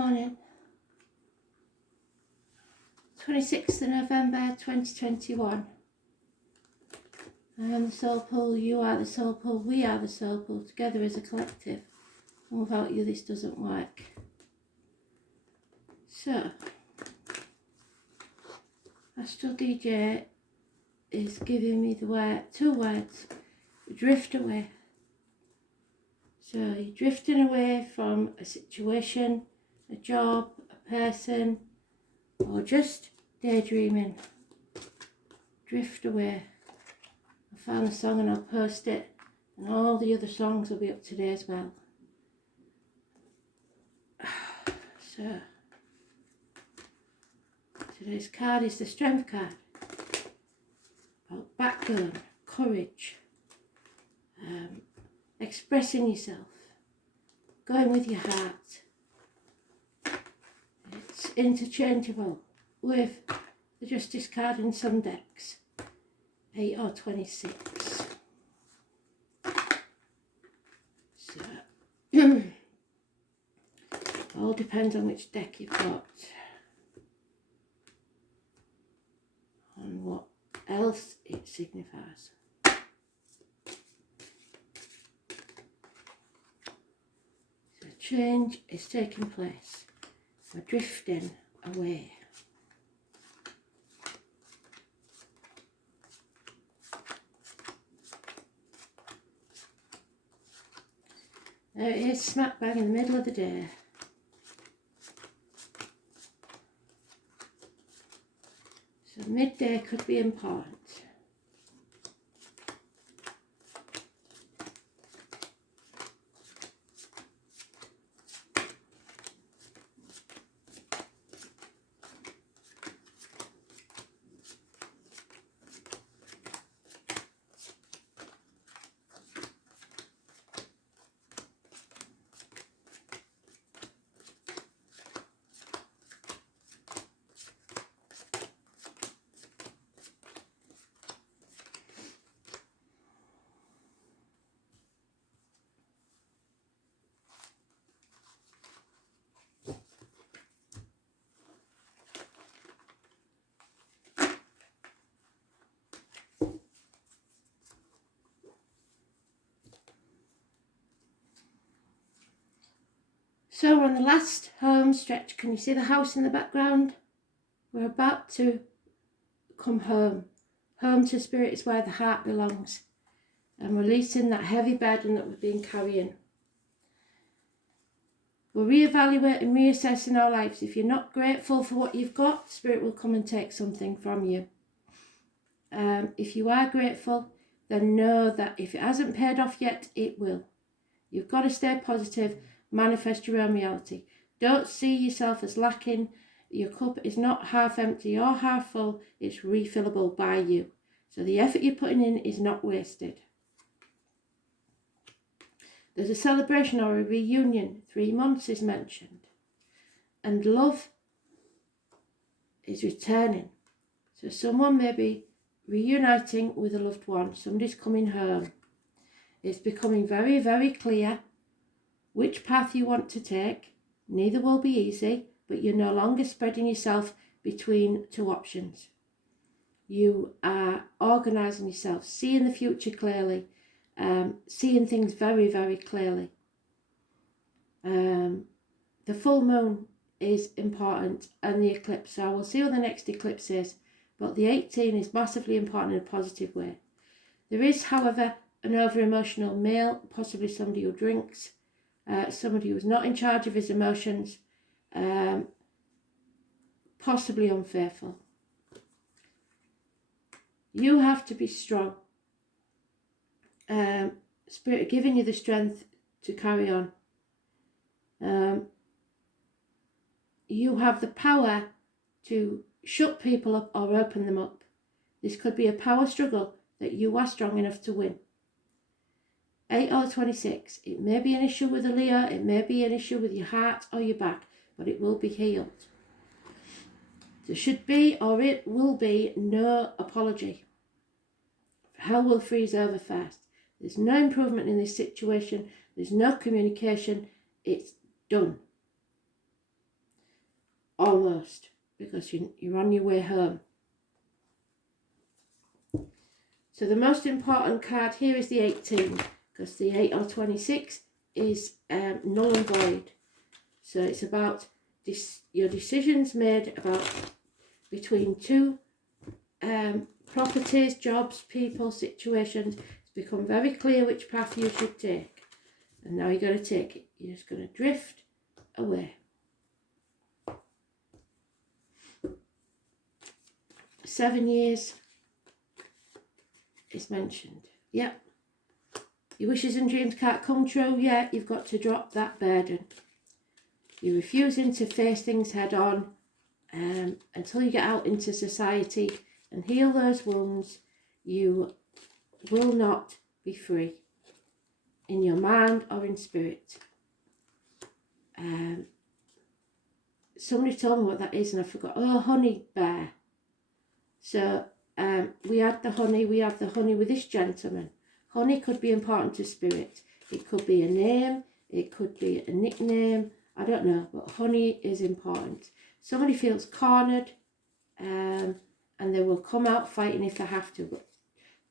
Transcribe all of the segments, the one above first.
morning. 26th of November 2021. I am the soul pool, you are the soul pool, we are the soul pool, together as a collective. And without you this doesn't work. So, Astral DJ is giving me the two words, drift away. So you're drifting away from a situation, a job, a person, or just daydreaming. Drift away. I found the song and I'll post it, and all the other songs will be up today as well. So today's card is the Strength card. About backbone, courage, expressing yourself, going with your heart. It's interchangeable with the Justice card in some decks, 8 or 26. So, all depends on which deck you've got, on what else it signifies. So change is taking place. We're drifting away. There it is, smack bang in the middle of the day. So midday could be important. So we're on the last home stretch. Can you see the house in the background? We're about to come home. Home to spirit is where the heart belongs. And releasing that heavy burden that we've been carrying. We're reevaluating, reassessing our lives. If you're not grateful for what you've got, spirit will come and take something from you. If you are grateful, then know that if it hasn't paid off yet, it will. You've got to stay positive. Manifest your own reality. Don't see yourself as lacking. Your cup is not half empty or half full. It's refillable by you. So the effort you're putting in is not wasted. There's a celebration or a reunion. 3 months is mentioned. And love is returning. So someone may be reuniting with a loved one. Somebody's coming home. It's becoming very, very clear which path you want to take. Neither will be easy, but you're no longer spreading yourself between two options. You are organising yourself, seeing the future clearly, seeing things very, very clearly. The full moon is important and the eclipse. So we'll see what the next eclipse is, but the 18 is massively important in a positive way. There is, however, an over-emotional male, possibly somebody who drinks, somebody who's not in charge of his emotions, possibly unfaithful. You have to be strong. Spirit giving you the strength to carry on. You have the power to shut people up or open them up. This could be a power struggle that you are strong enough to win. 8 or 26. It may be an issue with a Leo, it may be an issue with your heart or your back, but it will be healed. There should be, or it will be, no apology. Hell will freeze over first. There's no improvement in this situation. There's no communication. It's done. almost, because you're on your way home. So the most important card here is the 18, because the 8 or 26 is null and void. So it's about your decisions made about between two properties, jobs, people, situations. It's become very clear which path you should take. And now you're going to take it. You're just going to drift away. 7 years is mentioned. Yep. Your wishes and dreams can't come true. Yeah, you've got to drop that burden. You're refusing to face things head on until you get out into society and heal those wounds. You will not be free in your mind or in spirit. Somebody told me what that is and I forgot. Oh, honey bear. So we had the honey. We have the honey with this gentleman. Honey could be important to spirit. It could be a name. It could be a nickname. I don't know, but honey is important. Somebody feels cornered and they will come out fighting if they have to. But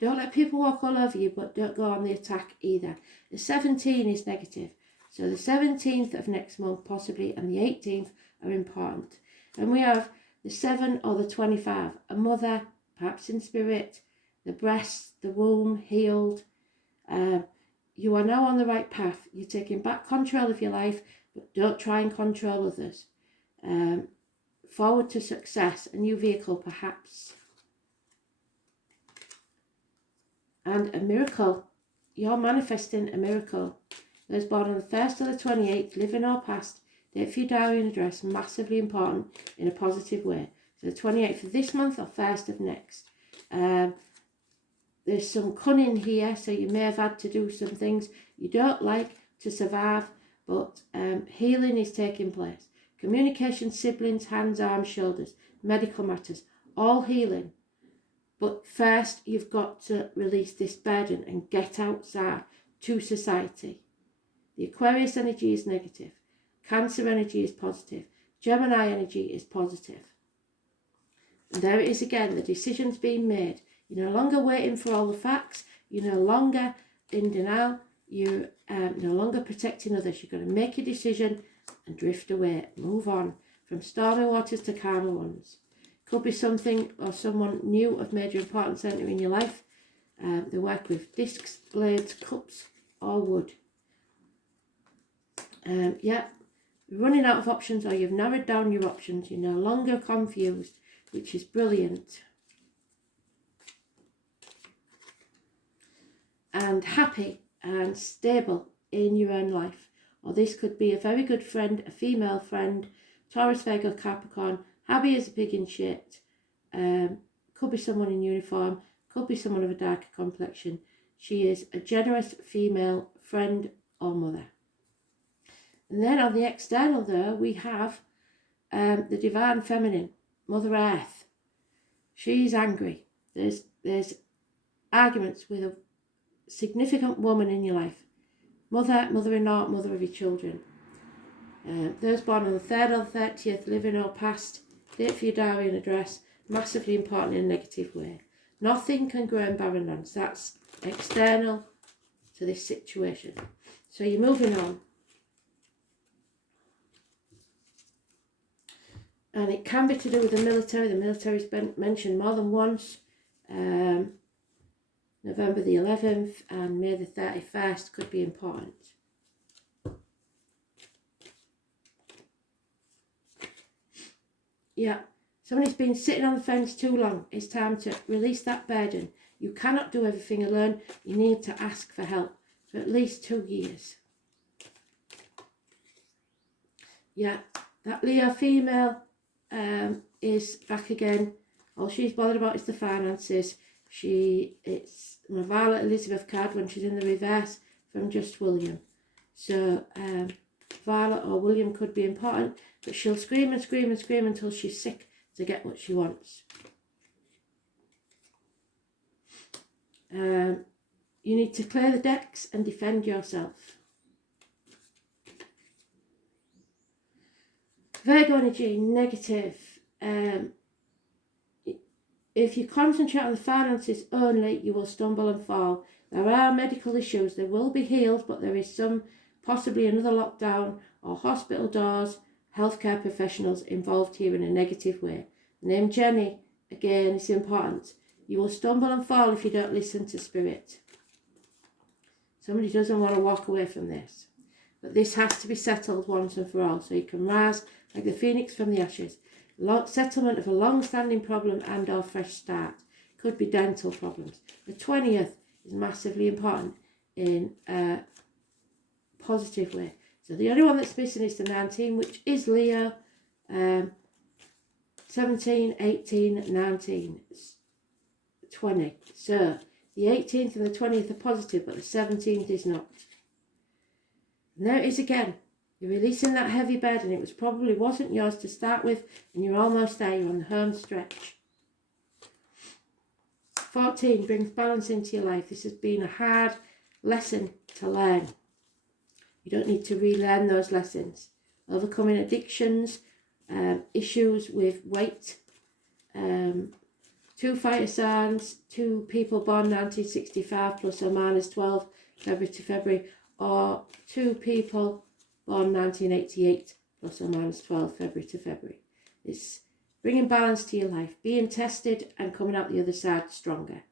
don't let people walk all over you, but don't go on the attack either. The 17 is negative. So the 17th of next month possibly and the 18th are important. And we have the 7 or the 25, a mother, perhaps in spirit, the breast, the womb healed. You are now on the right path. You're taking back control of your life, but don't try and control others. Forward to success, a new vehicle perhaps. And a miracle. You're manifesting a miracle. Those born on the 1st or the 28th, living or past, date for your diary and address, massively important in a positive way. So the 28th of this month or 1st of next. There's some cunning here, so you may have had to do some things you don't like to survive, but healing is taking place. Communication, siblings, hands, arms, shoulders, medical matters, all healing. But first, you've got to release this burden and get outside to society. The Aquarius energy is negative. Cancer energy is positive. Gemini energy is positive. And there it is again, the decision's being made. You're no longer waiting for all the facts. You're no longer in denial. You're no longer protecting others. You're going to make a decision and drift away. Move on from stormy waters to calmer ones. Could be something or someone new of major importance entering your life. They work with discs, blades, cups or wood. Yeah, running out of options, or you've narrowed down your options. You're no longer confused, which is brilliant. And happy and stable in your own life. Or this could be a very good friend, a female friend, Taurus, Virgo, Capricorn, happy as a pig in shit. Could be someone in uniform, could be someone of a darker complexion. She is a generous female friend or mother. And then on the external though, we have the divine feminine, Mother Earth. She's angry. There's arguments with a significant woman in your life. Mother, mother-in-law, mother of your children. Those born on the 3rd or the 30th, living or past, date for your diary and address, massively important in a negative way. Nothing can grow in barren lands. That's external to this situation. So you're moving on. And it can be to do with the military. The military's been mentioned more than once. November the 11th and May the 31st could be important. Yeah, somebody's been sitting on the fence too long. It's time to release that burden. You cannot do everything alone. You need to ask for help for at least 2 years. Yeah, that Leo female is back again. All she's bothered about is the finances. It's my Violet Elizabeth card when she's in the reverse from Just William. So Violet or William could be important, but she'll scream and scream and scream until she's sick to get what she wants. You need to clear the decks and defend yourself. Virgo energy, negative. If you concentrate on the finances only, you will stumble and fall. There are medical issues. They will be healed, but there is possibly another lockdown or hospital doors, healthcare professionals involved here in a negative way. The name Jenny, again, is important. You will stumble and fall if you don't listen to spirit. Somebody doesn't want to walk away from this. But this has to be settled once and for all, so you can rise like the phoenix from the ashes. Settlement of a long-standing problem and or fresh start. Could be dental problems. The 20th is massively important in a positive way. So the only one that's missing is the 19, which is Leo. 17, 18, 19, 20. So the 18th and the 20th are positive, but the 17th is not. And there it is again. You're releasing that heavy burden. It probably wasn't yours to start with, and you're almost there. You're on the home stretch. 14 brings balance into your life. This has been a hard lesson to learn. You don't need to relearn those lessons. Overcoming addictions, issues with weight. 2 fire signs, 2 people born 1965 plus or minus 12 February to February, or 2 people born 1988 plus or minus 12 February to February. It's bringing balance to your life, being tested and coming out the other side stronger.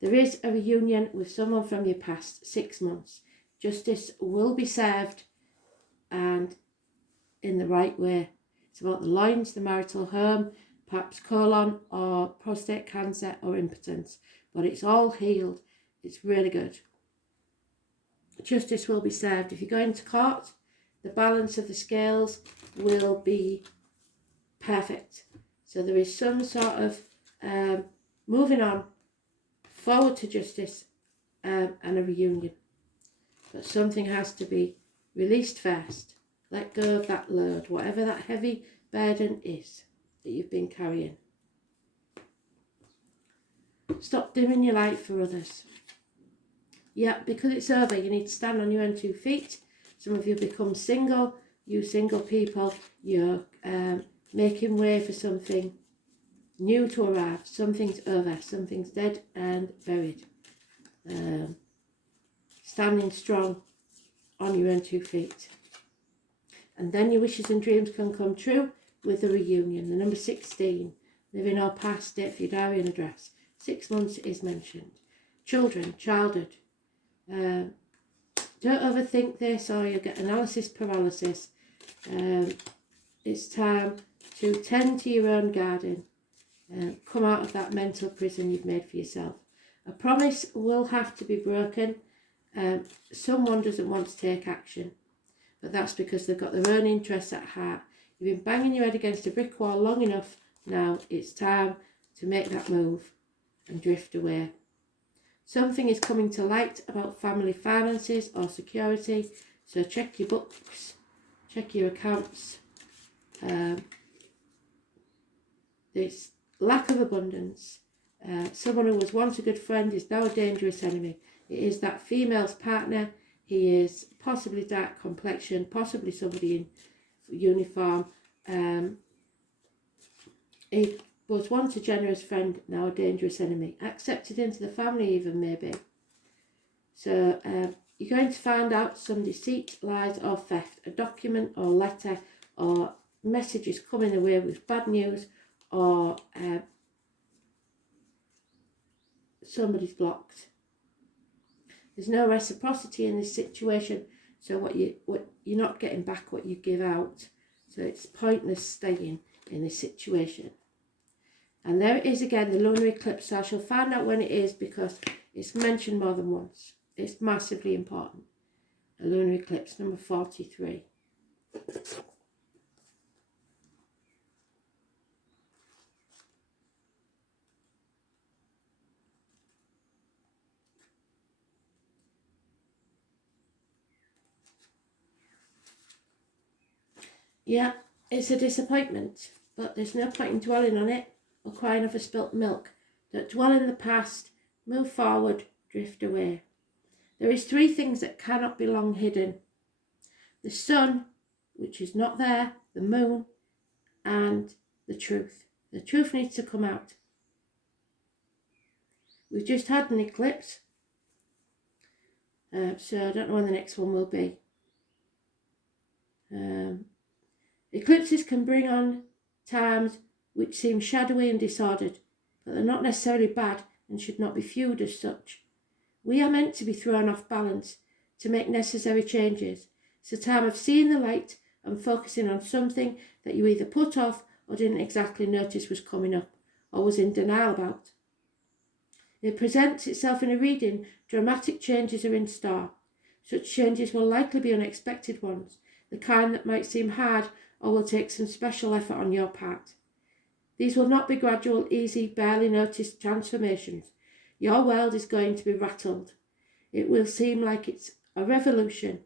There is a reunion with someone from your past, 6 months. Justice will be served, and in the right way. It's about the loins, the marital home, perhaps colon or prostate cancer or impotence. But it's all healed. It's really good. Justice will be served. If you go into court, the balance of the scales will be perfect. So there is some sort of moving on forward to justice and a reunion. But something has to be released first. Let go of that load, whatever that heavy burden is that you've been carrying. Stop dimming your light for others. Yeah, because it's over, you need to stand on your own 2 feet. Some of you become single. You single people, you're making way for something new to arrive. Something's over, something's dead and buried. Standing strong on your own 2 feet. And then your wishes and dreams can come true with the reunion. The number 16, living or past, date for your diary and address. 6 months is mentioned. Children, childhood. Don't overthink this or you'll get analysis paralysis. It's time to tend to your own garden. Come out of that mental prison you've made for yourself. A promise will have to be broken. Someone doesn't want to take action, but that's because they've got their own interests at heart. You've been banging your head against a brick wall long enough. Now it's time to make that move and drift away. Something is coming to light about family finances or security, so check your books, check your accounts. There's lack of abundance. Someone who was once a good friend is now a dangerous enemy. It is that female's partner. He is possibly dark complexion, possibly somebody in uniform. He was once a generous friend, now a dangerous enemy. Accepted into the family even, maybe. So you're going to find out some deceit, lies or theft. A document or letter or messages coming away with bad news, or somebody's blocked. There's no reciprocity in this situation, so what you're not getting back what you give out. So it's pointless staying in this situation. And there it is again, the lunar eclipse. So I shall find out when it is because it's mentioned more than once. It's massively important. A lunar eclipse, number 43. Yeah, it's a disappointment, but there's no point in dwelling on it or crying over spilt milk. Don't dwell in the past, move forward, drift away. There is 3 things that cannot be long hidden. The sun, which is not there, the moon, and the truth. The truth needs to come out. We've just had an eclipse, so I don't know when the next one will be. Eclipses can bring on times which seem shadowy and disordered, but they're not necessarily bad and should not be viewed as such. We are meant to be thrown off balance, to make necessary changes. It's a time of seeing the light and focusing on something that you either put off or didn't exactly notice was coming up, or was in denial about. It presents itself in a reading. Dramatic changes are in store. Such changes will likely be unexpected ones, the kind that might seem hard or will take some special effort on your part. These will not be gradual, easy, barely noticed transformations. Your world is going to be rattled. It will seem like it's a revolution.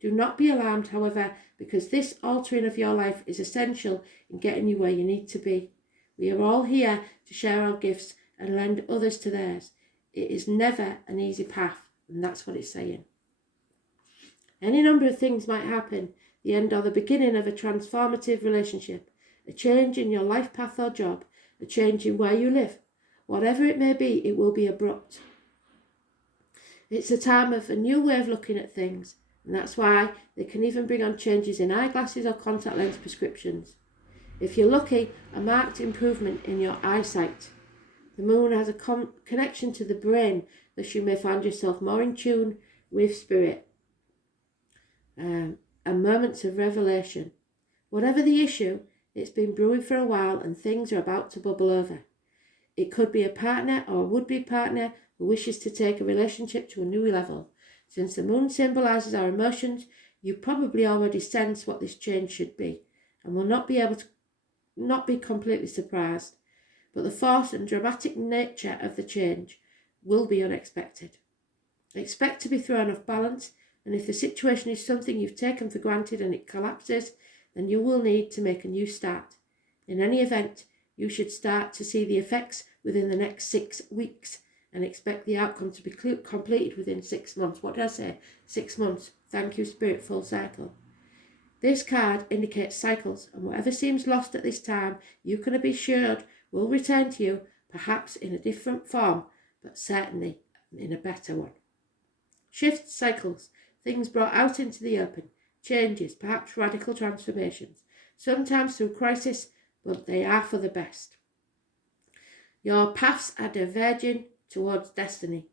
Do not be alarmed, however, because this altering of your life is essential in getting you where you need to be. We are all here to share our gifts and lend others to theirs. It is never an easy path, and that's what it's saying. Any number of things might happen, the end or the beginning of a transformative relationship, a change in your life path or job, a change in where you live. Whatever it may be, it will be abrupt. It's a time of a new way of looking at things, and that's why they can even bring on changes in eyeglasses or contact lens prescriptions. If you're lucky, a marked improvement in your eyesight. The moon has a connection to the brain, thus you may find yourself more in tune with spirit. And moments of revelation. Whatever the issue, it's been brewing for a while and things are about to bubble over. It could be a partner or a would-be partner who wishes to take a relationship to a new level. Since the moon symbolises our emotions, you probably already sense what this change should be and will not be completely surprised. But the force and dramatic nature of the change will be unexpected. Expect to be thrown off balance, and if the situation is something you've taken for granted and it collapses, then you will need to make a new start. In any event, you should start to see the effects within the next 6 weeks and expect the outcome to be completed within 6 months. What did I say? 6 months. Thank you, Spirit, full cycle. This card indicates cycles, and whatever seems lost at this time, you can be assured will return to you, perhaps in a different form, but certainly in a better one. Shifts, cycles, things brought out into the open, changes, perhaps radical transformations, sometimes through crisis, but they are for the best. Your paths are diverging towards destiny,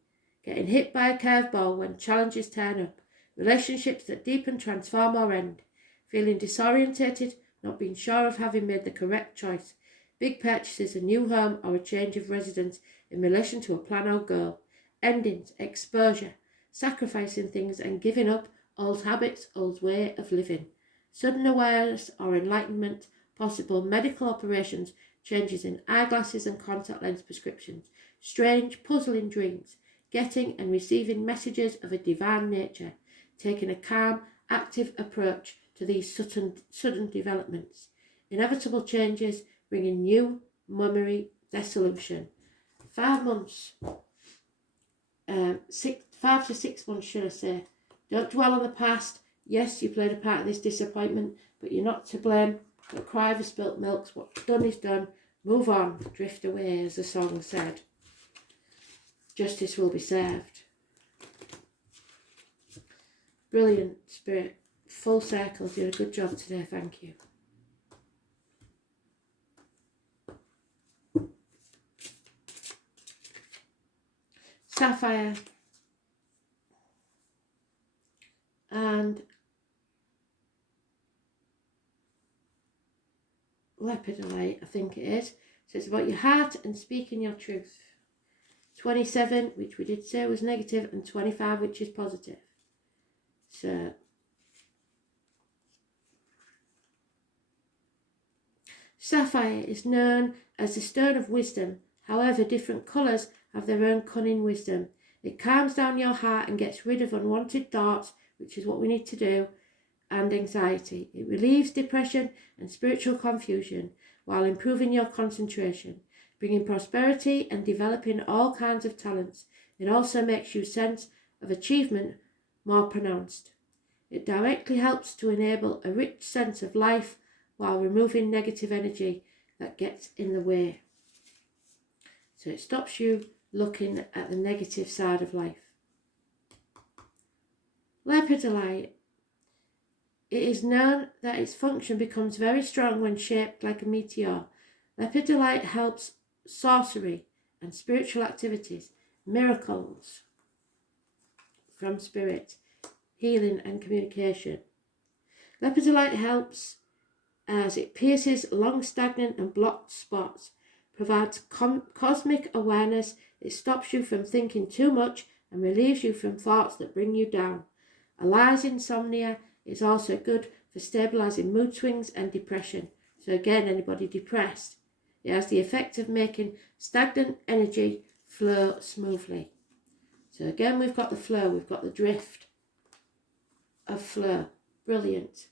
getting hit by a curveball when challenges turn up, relationships that deepen, transform or end, feeling disorientated, not being sure of having made the correct choice, big purchases, a new home or a change of residence in relation to a plan or goal, endings, exposure, sacrificing things and giving up old habits, old way of living, sudden awareness or enlightenment, possible medical operations, changes in eyeglasses and contact lens prescriptions, strange, puzzling dreams, getting and receiving messages of a divine nature, taking a calm, active approach to these sudden developments, inevitable changes, bringing new memory dissolution. 5 months, 5 to 6 months, should I say. Don't dwell on the past. Yes, you played a part in this disappointment, but you're not to blame. Don't cry over spilt milk. What's done is done. Move on, drift away, as the song said. Justice will be served. Brilliant, Spirit. Full circle. You did a good job today. Thank you. Sapphire and Lepidolite, I think it is. So it's about your heart and speaking your truth. 27, which we did say was negative, and 25, which is positive. So sapphire is known as the stone of wisdom. However, different colours have their own cunning wisdom. It calms down your heart and gets rid of unwanted thoughts, which is what we need to do, and anxiety. It relieves depression and spiritual confusion while improving your concentration, bringing prosperity and developing all kinds of talents. It also makes your sense of achievement more pronounced. It directly helps to enable a rich sense of life while removing negative energy that gets in the way. So it stops you looking at the negative side of life. Lepidolite. It is known that its function becomes very strong when shaped like a meteor. Lepidolite helps sorcery and spiritual activities, miracles from spirit, healing and communication. Lepidolite helps as it pierces long stagnant and blocked spots, provides cosmic awareness, it stops you from thinking too much and relieves you from thoughts that bring you down. Allays insomnia is also good for stabilising mood swings and depression. So again, anybody depressed, it has the effect of making stagnant energy flow smoothly. So again, we've got the flow, we've got the drift of flow. Brilliant.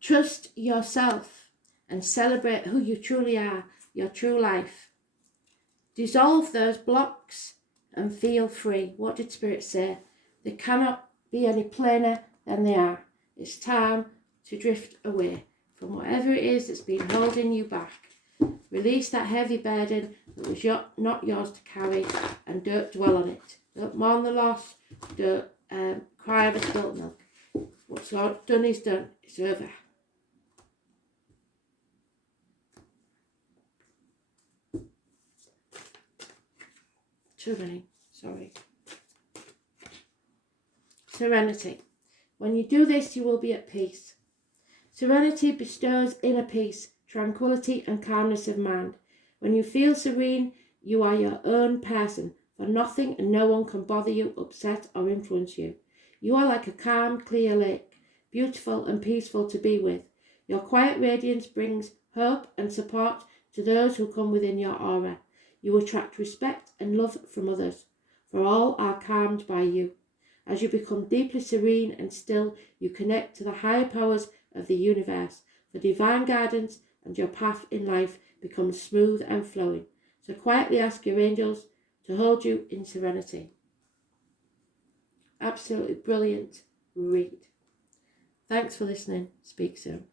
Trust yourself and celebrate who you truly are, your true life. Dissolve those blocks and feel free. What did Spirit say? They cannot be any plainer than they are. It's time to drift away from whatever it is that's been holding you back. Release that heavy burden that was not yours to carry, and don't dwell on it. Don't mourn the loss. Don't cry over spilt milk. What's done is done. It's over. Too many, sorry. Serenity. When you do this, you will be at peace. Serenity bestows inner peace, tranquility and calmness of mind. When you feel serene, you are your own person, for nothing and no one can bother you, upset or influence you. You are like a calm, clear lake, beautiful and peaceful to be with. Your quiet radiance brings hope and support to those who come within your aura. You attract respect and love from others, for all are calmed by you. As you become deeply serene and still, you connect to the higher powers of the universe for divine guidance, and your path in life becomes smooth and flowing. So quietly ask your angels to hold you in serenity. Absolutely brilliant read. Thanks for listening. Speak soon.